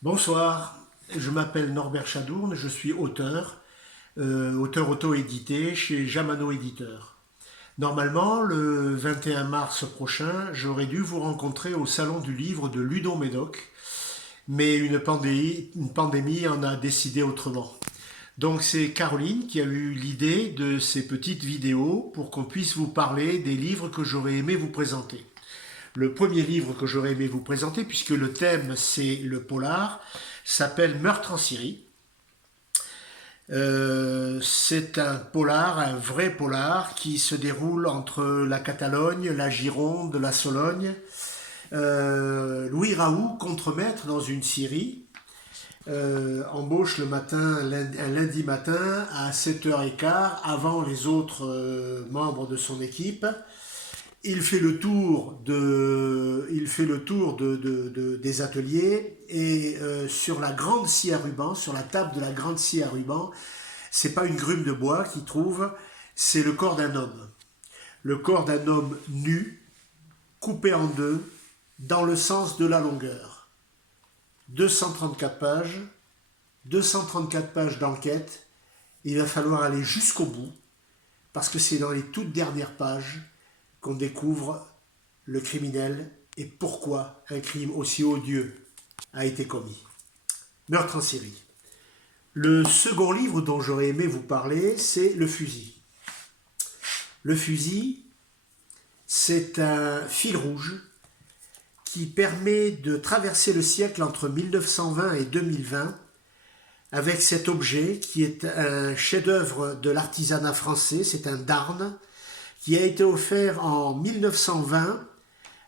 Bonsoir, je m'appelle Norbert Chadourne, je suis auteur auto-édité chez Jamano Éditeur. Normalement, le 21 mars prochain, j'aurais dû vous rencontrer au Salon du Livre de Ludon-Médoc, mais une pandémie en a décidé autrement. Donc c'est Caroline qui a eu l'idée de ces petites vidéos pour qu'on puisse vous parler des livres que j'aurais aimé vous présenter. Le premier livre que j'aurais aimé vous présenter, puisque le thème c'est le polar, s'appelle Meurtre en Syrie. C'est un polar, un vrai polar, qui se déroule entre la Catalogne, la Gironde, la Sologne. Louis Raoult, contremaître dans une Syrie, embauche le matin, un lundi matin à 7h15 avant les autres membres de son équipe. Des ateliers et sur la grande scie à ruban, sur la table de la grande scie à ruban, c'est pas une grume de bois qu'il trouve, c'est le corps d'un homme. Le corps d'un homme nu, coupé en deux, dans le sens de la longueur. 234 pages, 234 pages d'enquête, il va falloir aller jusqu'au bout, parce que c'est dans les toutes dernières pages qu'on découvre le criminel et pourquoi un crime aussi odieux a été commis. Meurtre en Syrie. Le second livre dont j'aurais aimé vous parler, c'est Le Fusil. Le Fusil, c'est un fil rouge qui permet de traverser le siècle entre 1920 et 2020 avec cet objet qui est un chef-d'œuvre de l'artisanat français, c'est un darne qui a été offert en 1920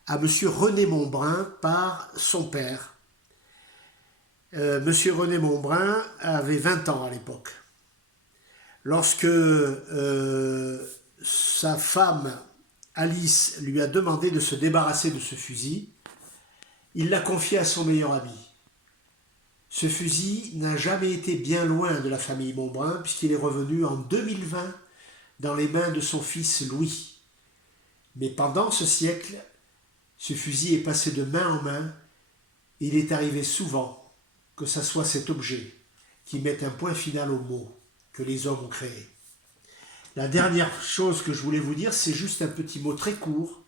à M. René Montbrun par son père. M. René Montbrun avait 20 ans à l'époque. Lorsque sa femme Alice lui a demandé de se débarrasser de ce fusil, il l'a confié à son meilleur ami. Ce fusil n'a jamais été bien loin de la famille Montbrun puisqu'il est revenu en 2020 dans les mains de son fils Louis. Mais pendant ce siècle, ce fusil est passé de main en main et il est arrivé souvent que ce soit cet objet qui mette un point final aux maux que les hommes ont créés. La dernière chose que je voulais vous dire, c'est juste un petit mot très court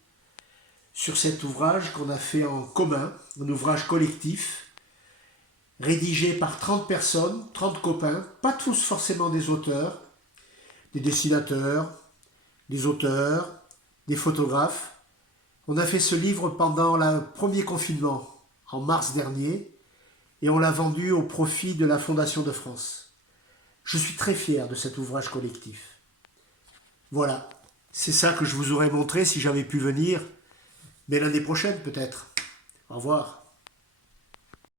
sur cet ouvrage qu'on a fait en commun, un ouvrage collectif, rédigé par 30 personnes, 30 copains, pas tous forcément des auteurs, des dessinateurs, des auteurs, des photographes. On a fait ce livre pendant le premier confinement, en mars dernier, et on l'a vendu au profit de la Fondation de France. Je suis très fier de cet ouvrage collectif. Voilà, c'est ça que je vous aurais montré si j'avais pu venir, mais l'année prochaine peut-être. Au revoir.